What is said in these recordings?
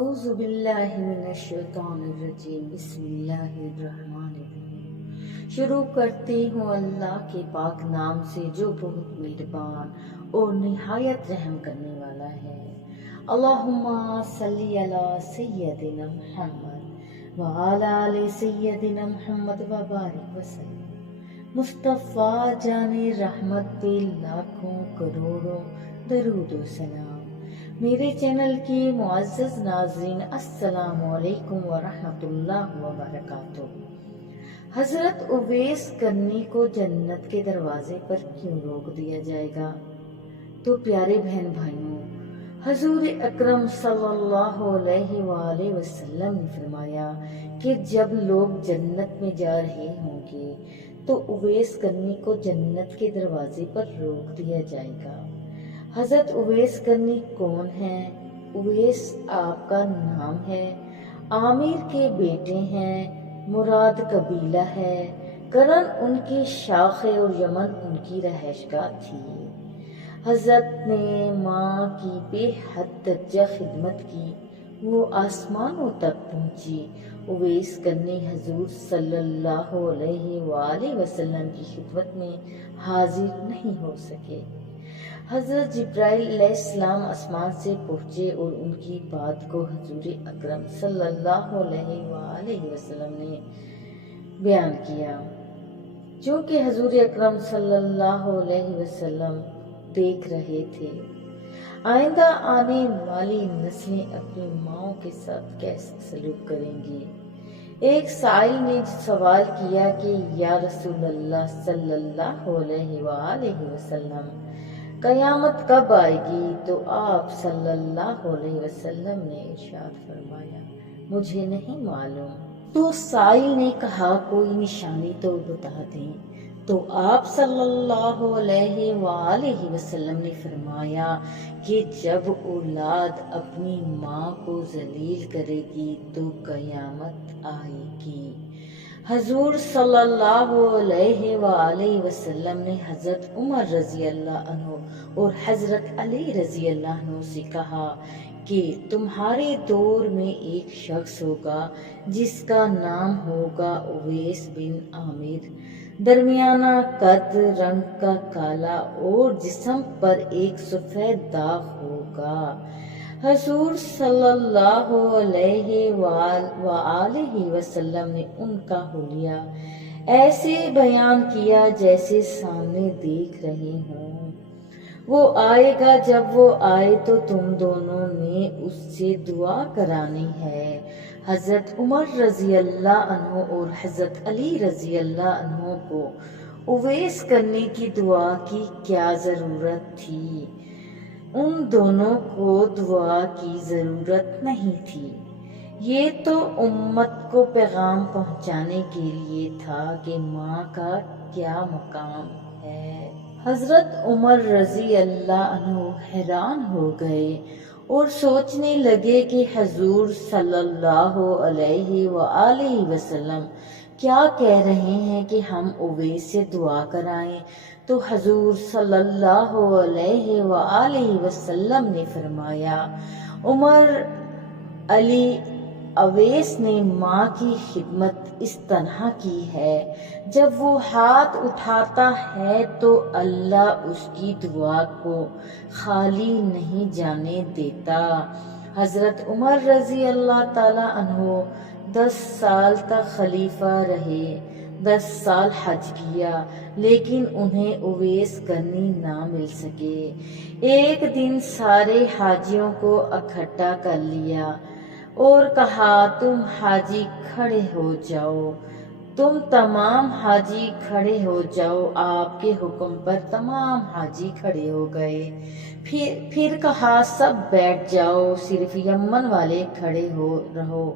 اعوذ باللہ من الشیطان الرجیم بسم اللہ الرحمن الرحیم۔ شروع کرتی ہوں اللہ کے پاک نام سے جو بہت مہربان اور نہایت رحم کرنے والا ہے۔ اللہم صلی علی سیدنا محمد وعلی آل سیدنا محمد وبارک وسلم۔ مصطفیٰ جان رحمت پہ لاکھوں کروڑوں درود و سلام۔ میرے چینل کی معزز ناظرین السلام علیکم ورحمۃ اللہ وبرکاتہ۔ حضرت اویس کرنی کو جنت کے دروازے پر کیوں روک دیا جائے گا؟ تو پیارے بہن بھائیوں، حضور اکرم صلی اللہ علیہ وآلہ وسلم نے فرمایا کہ جب لوگ جنت میں جا رہے ہوں گے تو اویس کرنی کو جنت کے دروازے پر روک دیا جائے گا۔ حضرت اویس کرنی کون ہیں؟ اویس آپ کا نام ہے، عامر کے بیٹے ہیں، مراد قبیلہ ہے، کرن ان کی شاخ ہے اور یمن ان کی رہائش گاہ تھی۔ حضرت نے ماں کی بے حد درجہ خدمت کی، وہ آسمانوں تک پہنچی۔ اویس کرنی حضور صلی اللہ علیہ وآلہ وسلم کی خدمت میں حاضر نہیں ہو سکے۔ حضرت جبرائیل علیہ السلام آسمان سے پہنچے اور ان کی بات کو حضور اکرم صلی اللہ علیہ وآلہ وسلم نے بیان کیا، جو کہ حضور اکرم صلی اللہ علیہ وسلم دیکھ رہے تھے۔ آئندہ آنے والی نسلیں اپنی ماؤں کے ساتھ کیسے سلوک کریں گی؟ ایک سائل نے سوال کیا کہ یا رسول اللہ صلی اللہ علیہ وآلہ وسلم، قیامت کب آئے گی؟ تو آپ صلی اللہ علیہ وسلم نے ارشاد فرمایا، مجھے نہیں معلوم۔ تو سائل نے کہا کوئی نشانی تو بتا دیں۔ تو آپ صلی اللہ علیہ وآلہ وسلم نے فرمایا کہ جب اولاد اپنی ماں کو ذلیل کرے گی تو قیامت آئے گی۔ حضور صلی اللہ علیہ وآلہ وسلم نے حضرت عمر رضی اللہ عنہ اور حضرت علی رضی اللہ عنہ سے کہا کہ تمہارے دور میں ایک شخص ہوگا جس کا نام ہوگا اویس بن عامر، درمیانہ قد، رنگ کا کالا اور جسم پر ایک سفید داغ ہوگا۔ حضور صلی اللہ علیہ وآلہ وسلم نے ان کا حلیہ ایسے بیان کیا جیسے سامنے دیکھ رہے ہوں۔ وہ آئے گا، جب وہ آئے تو تم دونوں نے اس سے دعا کرانی ہے۔ حضرت عمر رضی اللہ عنہ اور حضرت علی رضی اللہ عنہ کو اویس کرنے کی دعا کی کیا ضرورت تھی؟ ان دونوں کو دعا کی ضرورت نہیں تھی، یہ تو امت کو پیغام پہنچانے کے لیے تھا کہ ماں کا کیا مقام ہے۔ حضرت عمر رضی اللہ عنہ حیران ہو گئے اور سوچنے لگے کہ حضور صلی اللہ علیہ وآلہ وسلم کیا کہہ رہے ہیں کہ ہم اویس سے دعا کرائیں؟ تو حضور صلی اللہ علیہ وآلہ وسلم نے فرمایا، عمر، علی، اویس نے ماں کی خدمت اس طرح کی ہے، جب وہ ہاتھ اٹھاتا ہے تو اللہ اس کی دعا کو خالی نہیں جانے دیتا۔ حضرت عمر رضی اللہ تعالی عنہ 10 سال تک خلیفہ رہے، 10 سال حج کیا، لیکن انہیں اویس کرنی نہ مل سکے۔ ایک دن سارے حاجیوں کو اکٹھا کر لیا اور کہا تم حاجی کھڑے ہو جاؤ، تم تمام حاجی کھڑے ہو جاؤ۔ آپ کے حکم پر تمام حاجی کھڑے ہو گئے۔ پھر کہا سب بیٹھ جاؤ، صرف یمن والے کھڑے رہو۔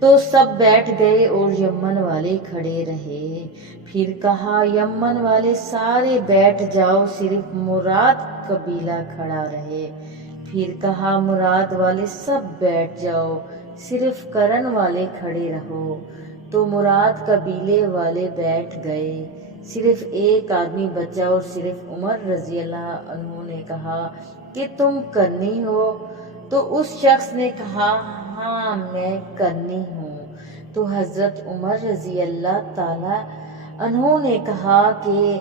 تو سب بیٹھ گئے اور یمن والے کھڑے رہے۔ پھر کہا یمن والے سارے بیٹھ جاؤ، صرف مراد قبیلہ کھڑا رہے۔ پھر کہا مراد والے سب بیٹھ جاؤ، صرف کرن والے کھڑے رہو۔ تو مراد قبیلے والے بیٹھ گئے، صرف ایک آدمی بچا اور صرف عمر رضی اللہ عنہ نے کہا کہ تم کرنی ہو؟ تو اس شخص نے کہا ہاں میں کرنی ہوں۔ تو حضرت عمر رضی اللہ تعالی عنہ نے کہا کہ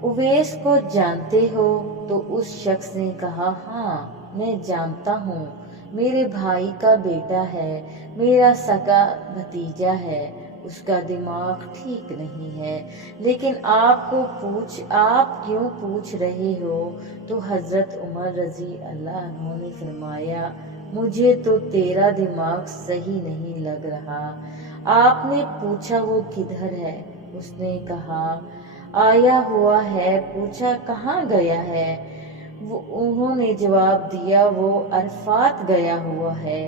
اویس کو جانتے ہو؟ تو اس شخص نے کہا ہاں میں جانتا ہوں، میرے بھائی کا بیٹا ہے، میرا سگا بھتیجا ہے، اس کا دماغ ٹھیک نہیں ہے، لیکن آپ کیوں پوچھ رہے ہو؟ تو حضرت عمر رضی اللہ عنہ نے فرمایا مجھے تو تیرا دماغ صحیح نہیں لگ رہا۔ آپ نے پوچھا وہ کدھر ہے؟ اس نے کہا آیا ہوا ہے۔ پوچھا کہاں گیا ہے؟ انہوں نے جواب دیا وہ عرفات گیا ہوا ہے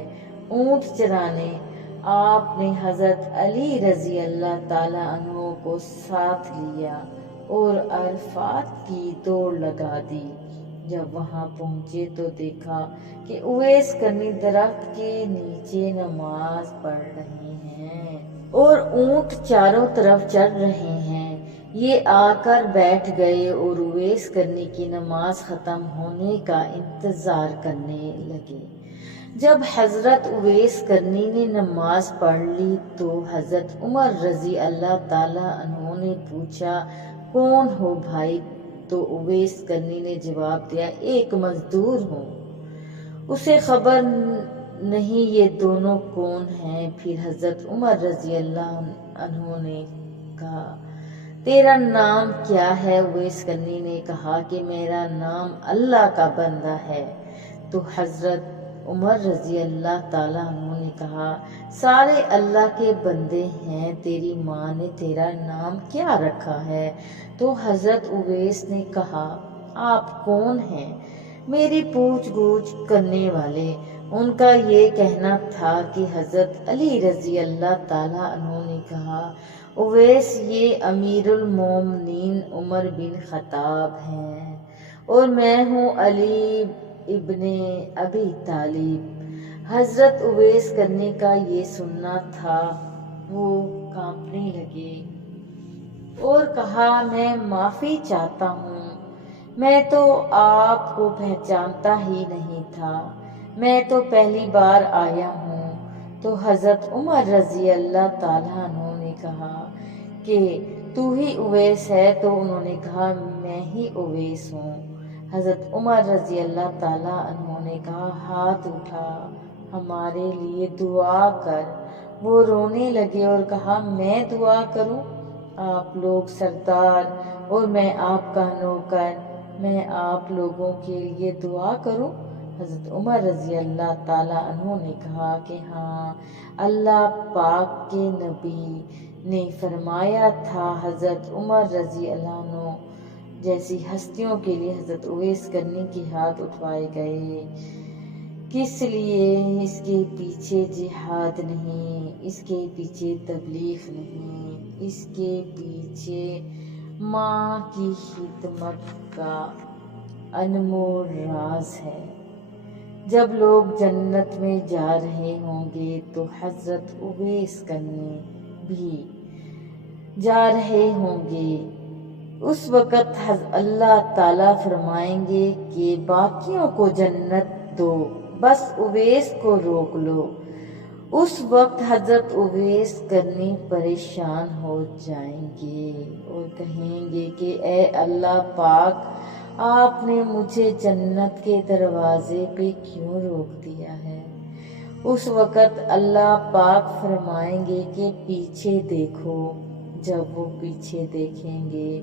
اونٹ چرانے۔ آپ نے حضرت علی رضی اللہ تعالی عنہ کو ساتھ لیا اور عرفات کی دوڑ لگا دی۔ جب وہاں پہنچے تو دیکھا کہ اویس کرنی درخت کے نیچے نماز پڑھ رہے ہیں اور اونٹ چاروں طرف چل رہے ہیں۔ یہ آ کر بیٹھ گئے اور اویس کرنی کی نماز ختم ہونے کا انتظار کرنے لگے۔ جب حضرت اویس کرنی نے نماز پڑھ لی تو حضرت عمر رضی اللہ تعالی عنہ نے پوچھا کون ہو بھائی؟ تو اویس کرنی نے جواب دیا ایک مزدور ہوں، اسے خبر نہیں یہ دونوں کون ہیں۔ پھر حضرت عمر رضی اللہ عنہ نے کہا تیرا نام کیا ہے؟ اویس کرنی نے کہا کہ میرا نام اللہ کا بندہ ہے۔ تو حضرت عمر رضی اللہ تعالیٰ عنہ نے کہا سارے اللہ کے بندے ہیں، تیری ماں نے تیرا نام کیا رکھا ہے؟ تو حضرت اویس نے کہا آپ کون ہیں؟ میری پوچھ گچھ کرنے والے۔ ان کا یہ کہنا تھا کہ حضرت علی رضی اللہ تعالیٰ عنہ نے کہا اویس یہ امیر المومنین عمر بن خطاب ہیں اور میں ہوں علی ابن ابی طالب۔ حضرت اویس کرنی کا یہ سننا تھا، وہ کانپنے لگے اور کہا میں معافی چاہتا ہوں، میں تو آپ کو پہچانتا ہی نہیں تھا، میں تو پہلی بار آیا ہوں۔ تو حضرت عمر رضی اللہ تعالیٰ عنہ نے کہا کہ تو ہی اویس ہے؟ تو انہوں نے کہا میں ہی اویس ہوں۔ حضرت عمر رضی اللہ تعالیٰ عنہ نے کہا ہاتھ اٹھا ہمارے لیے دعا کر۔ وہ رونے لگے اور کہا میں دعا کروں؟ آپ لوگ سردار اور میں آپ کا نوکر، میں آپ لوگوں کے لیے دعا کروں؟ حضرت عمر رضی اللہ تعالیٰ عنہ نے کہا کہ ہاں، اللہ پاک کے نبی نے فرمایا تھا حضرت عمر رضی اللہ عنہ جیسی ہستیوں کے لیے حضرت اویس کرنی کے ہاتھ اٹھوائے گئے۔ کس لیے؟ اس کے پیچھے جہاد نہیں، اس کے پیچھے تبلیغ نہیں، اس کے پیچھے ماں کی خدمت کا انمول راز ہے۔ جب لوگ جنت میں جا رہے ہوں گے تو حضرت اویس کرنی بھی جا رہے ہوں گے۔ اس وقت اللہ تعالیٰ فرمائیں گے کہ باقیوں کو جنت دو، بس اویس کو روک لو۔ اس وقت حضرت اویس کرنی پریشان ہو جائیں گے اور کہیں گے کہ اے اللہ پاک، آپ نے مجھے جنت کے دروازے پہ کیوں روک دیا ہے؟ اس وقت اللہ پاک فرمائیں گے کہ پیچھے دیکھو۔ جب وہ پیچھے دیکھیں گے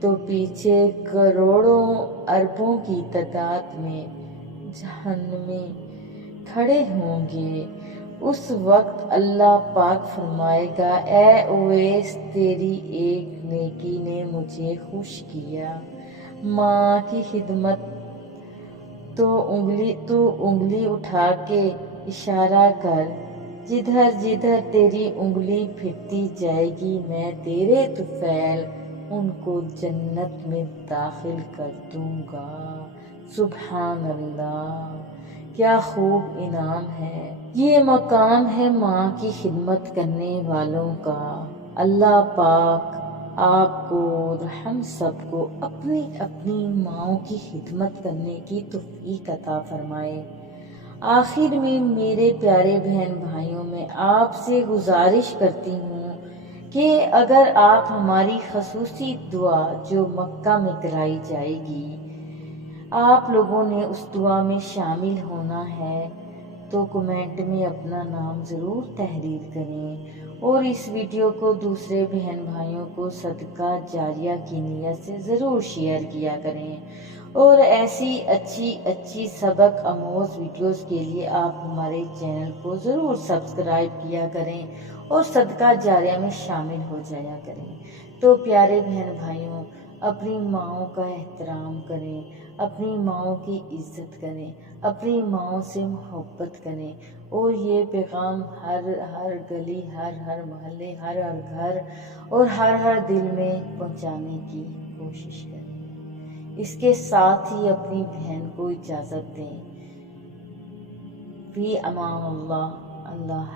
تو پیچھے کروڑوں اربوں کی تعداد میں جہنمی کھڑے ہوں گے۔ اس وقت اللہ پاک فرمائے گا اے اویس، تیری ایک نیکی نے مجھے خوش کیا، ماں کی خدمت۔ تو انگلی اٹھا کے اشارہ کر، جدھر جدھر تیری انگلی پھرتی جائے گی میں تیرے طفیل ان کو جنت میں داخل کر دوں گا۔ سبحان اللہ، کیا خوب انعام ہے! یہ مقام ہے ماں کی خدمت کرنے والوں کا۔ اللہ پاک آپ کو اور ہم سب کو اپنی اپنی ماؤں کی خدمت کرنے کی توفیق عطا فرمائے۔ آخر میں میرے پیارے بہن بھائیوں، میں آپ سے گزارش کرتی ہوں کہ اگر آپ ہماری خصوصی دعا جو مکہ میں کرائی جائے گی، آپ لوگوں نے اس دعا میں شامل ہونا ہے تو کمنٹ میں اپنا نام ضرور تحریر کریں، اور اس ویڈیو کو دوسرے بہن بھائیوں کو صدقہ جاریہ کی نیت سے ضرور شیئر کیا کریں، اور ایسی اچھی سبق آموز ویڈیوز کے لیے آپ ہمارے چینل کو ضرور سبسکرائب کیا کریں اور صدقہ جاریہ میں شامل ہو جایا کریں۔ تو پیارے بہن بھائیوں، اپنی ماؤں کا احترام کریں، اپنی ماؤں کی عزت کریں، اپنی ماؤں سے محبت کریں، اور یہ پیغام ہر گلی، ہر محلے، ہر گھر اور ہر دل میں پہنچانے کی کوشش کریں۔ اس کے ساتھ ہی اپنی بہن کو اجازت دیں۔ فی امان اللہ۔ اللہ